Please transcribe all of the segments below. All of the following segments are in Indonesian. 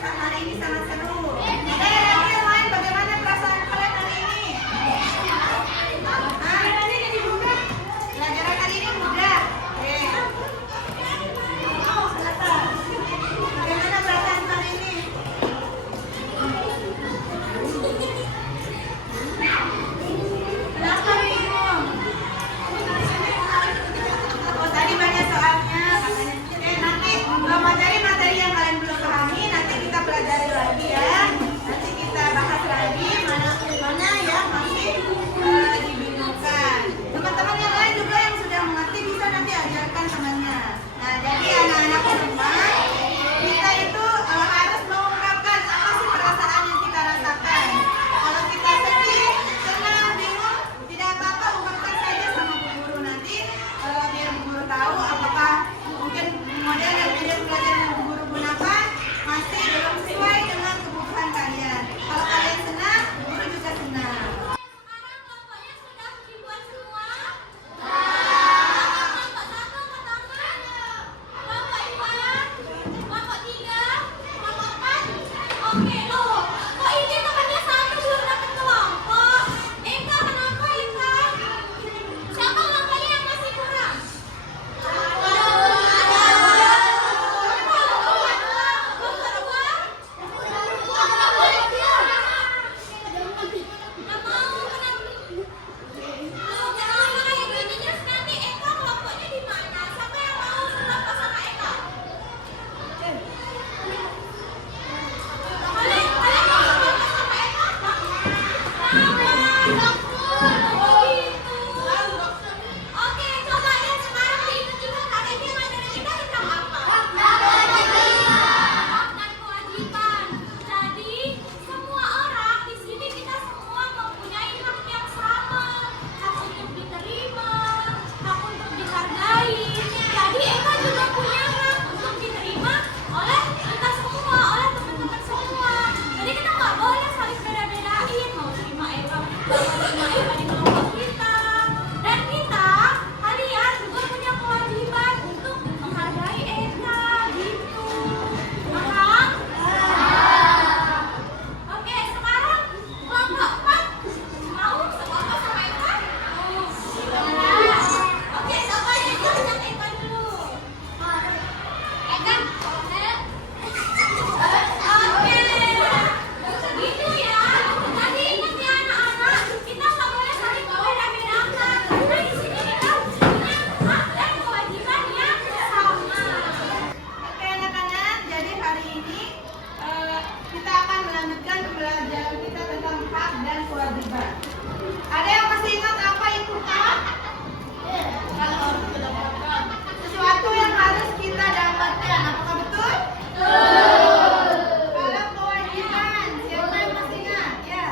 hari ini sangat seru. Ada yang lain, bagaimana perasaan kalian hari ini? Pelajaran hari ini mudah. Bagaimana perasaan kali ini? Kenapa bingung? Oh, tadi banyak soalnya, makanya. Nanti materi-materi yang kalian belum pahami, nanti kita pelajari lagi ya. Nanti kita bahas lagi mana yang masih dibingungkan. Teman-teman yang lain juga yang sudah mengerti bisa nanti ajarkan temannya. Nah, jadi anak-anak semua, kita itu harus mengungkapkan apa sih perasaan yang kita rasakan. Kalau kita sedih, senang, bingung, tidak apa-apa, ungkapkan saja sama Bu Guru nanti biar Bu Guru tahu apakah mungkin model dan media pelajaran yang Bu Guru gunakan masih belum sesuai dengan kebutuhan kalian. Kalau kalian senang, Bu Guru juga senang. Sekarang kelompoknya sudah dibuat semua. Kelompok 1 pertama, kelompok 2, kelompok 3, kelompok 4. Oke, loh. Kok ini temannya satu belum dapat kelompok? Eka, kenapa Eka? Siapa kelompoknya yang masih kurang? Oke, coba lihat sekarang diingat juga KTP materi kita tentang apa? Hak dan kewajiban. Jadi, semua orang di sini kita semua mempunyai hak yang sama. Hak untuk diterima, hak untuk dihargai. Jadi, Eka juga punya hak untuk diterima oleh kita semua, oleh teman-teman semua. Jadi, kita nggak boleh saling beda-bedain. Mau terima Eka di kelompok kita. Dan kita, kalian juga punya kewajiban untuk menghargai Eka, gitu. Paham? Oke, sekarang kelompok 4 mau sekelompok sama Eka? Oke, coba yang ajak Eka dulu. Eka, oke. Gitu ya. Tadi ingat ya anak-anak, kita nggak boleh saling membeda-bedakan. Karena di sini kita punya hak dan kewajiban yang sama. Oke anak-anak, jadi hari ini kita akan melanjutkan pembelajaran kita tentang hak dan kewajiban. Ada yang masih ingat apa itu hak? Sesuatu yang harus kita dapatkan, apakah betul? Kalau kewajiban, siapa yang masih ingat? Ya.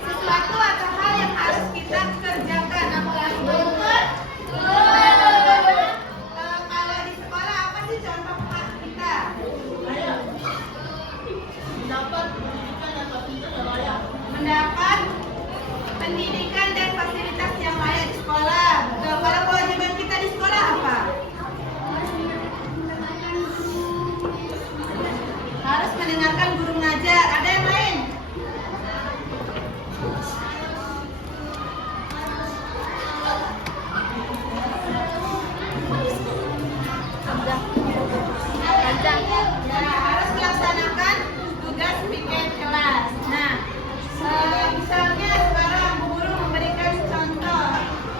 Sesuatu atau hal yang harus kita kerjakan, apakah betul? Kalau di sekolah apa sih contoh hak kita? Mendapat pendidikan dan fasilitas yang layak di sekolah. Betul. Kalau kewajiban kita di sekolah apa? Harus mendengarkan guru ngajar. Ada yang lain? Harus melaksanakan tugas piket kelas. Nah, misalnya sekarang Bu Guru memberikan contoh.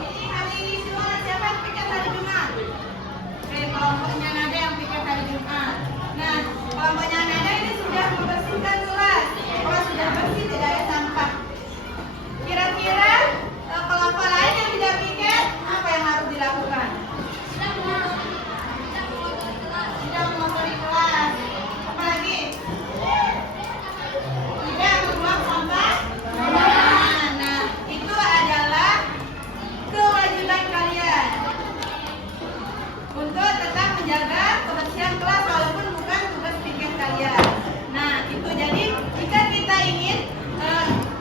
Ini hari ini semua siapa yang piket hari Jumat? Oke, kelompoknya Nada yang piket hari Jumat. Nah, kelompoknya Nada ini sudah membersihkan kelas. Kalau sudah bersih tidak ada sampah. Kira-kira kelompok lain yang tidak piket, apa yang harus dilakukan? Tidak mengotori kelas. Apalagi? Tidak membuang sampah. Nah, itu adalah kewajiban kalian untuk tetap menjaga kebersihan kelas walaupun bukan tugas piket kalian. Nah, itu jadi jika kita ingin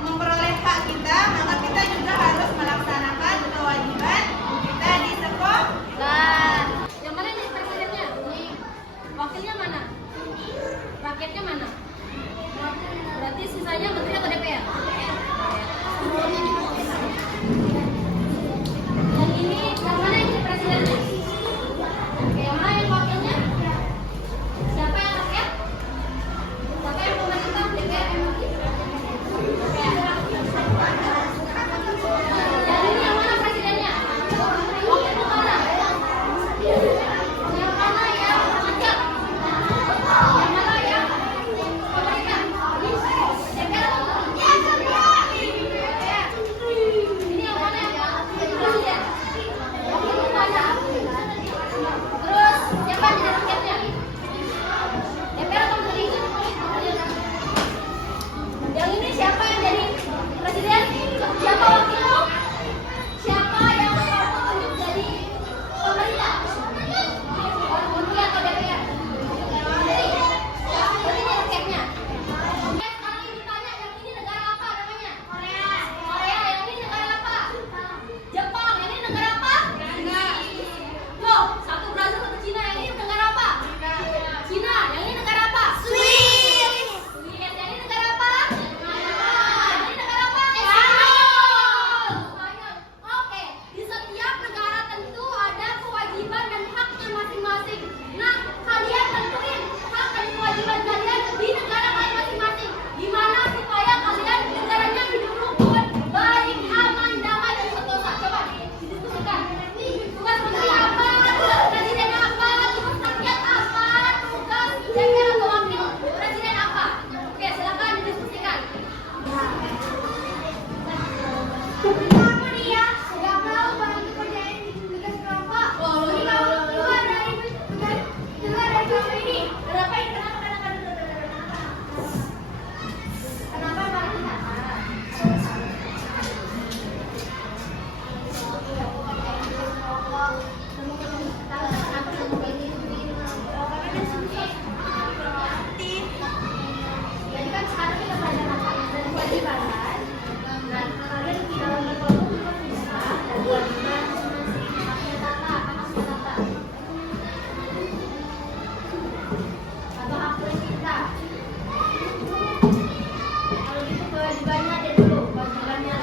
memperoleh hak kita, maka kita juga harus melaksanakan kewajiban kita di sekolah. Yang mana nih presidennya? Wakilnya mana? rakyatnya mana? Berarti sisanya menteri atau DPR? Yang ini, yang mana yang presidennya? Yang mana yang wakilnya? Siapa yang rakyat? Siapa yang pemerintah? DPR yang wakil? Yang ini yang mana presidennya? Wakilnya mana? Yang mana yang rakyat? Yang mana yang pemerintah? DPR atau ini yang mana yang presiden? Wakilnya mana? Terus siapa yang jadi rakyatnya? DPR atau menteri? Yang ini siapa yang jadi presiden? Siapa wakilnya? Siapa yang tunjuk jadi pemerintah? Menteri atau DPR? Menteri. Berarti ini rakyatnya. Oke, sekarang ini ditanya, yang ini negara apa namanya? Korea. Korea, yang ini negara apa? Jepang, yang ini negara apa? China. Loh, satu Brazil, satu Cina, yang ini negara apa? Cina, yang ini negara apa? Swiss. Swiss, yang ini negara apa? Yang ini negara apa? Spanyol. Spanyol. Oke, di setiap negara tentu ada kewajiban dan haknya masing-masing. Nah, kalian tentuin hak dan kewajiban kalian di negara kalian masing-masing. Gimana supaya kalian negaranya hidup rukun, baik, aman, damai, dan sentosa? Coba didiskusikan. Tugas menteri apa? Tugas presiden apa? Tugas rakyat apa? Tugas DPR atau wakil presiden apa? Oke, silakan didiskusikan. Kenapa dia nggak mau bantu kerjain tugas kelompok? Oh, ini kalau keluar dari kelompok ini, kenapa ini? Kenapa malah tidak? Jadi kan sekarang kita belajar hak dan kewajiban kan? Nah, kalian di dalam berkelompok juga bisa dan kewajiban masing-masing hak atau hak kita. Kalau gitu kewajibannya ada dulu, kewajibannya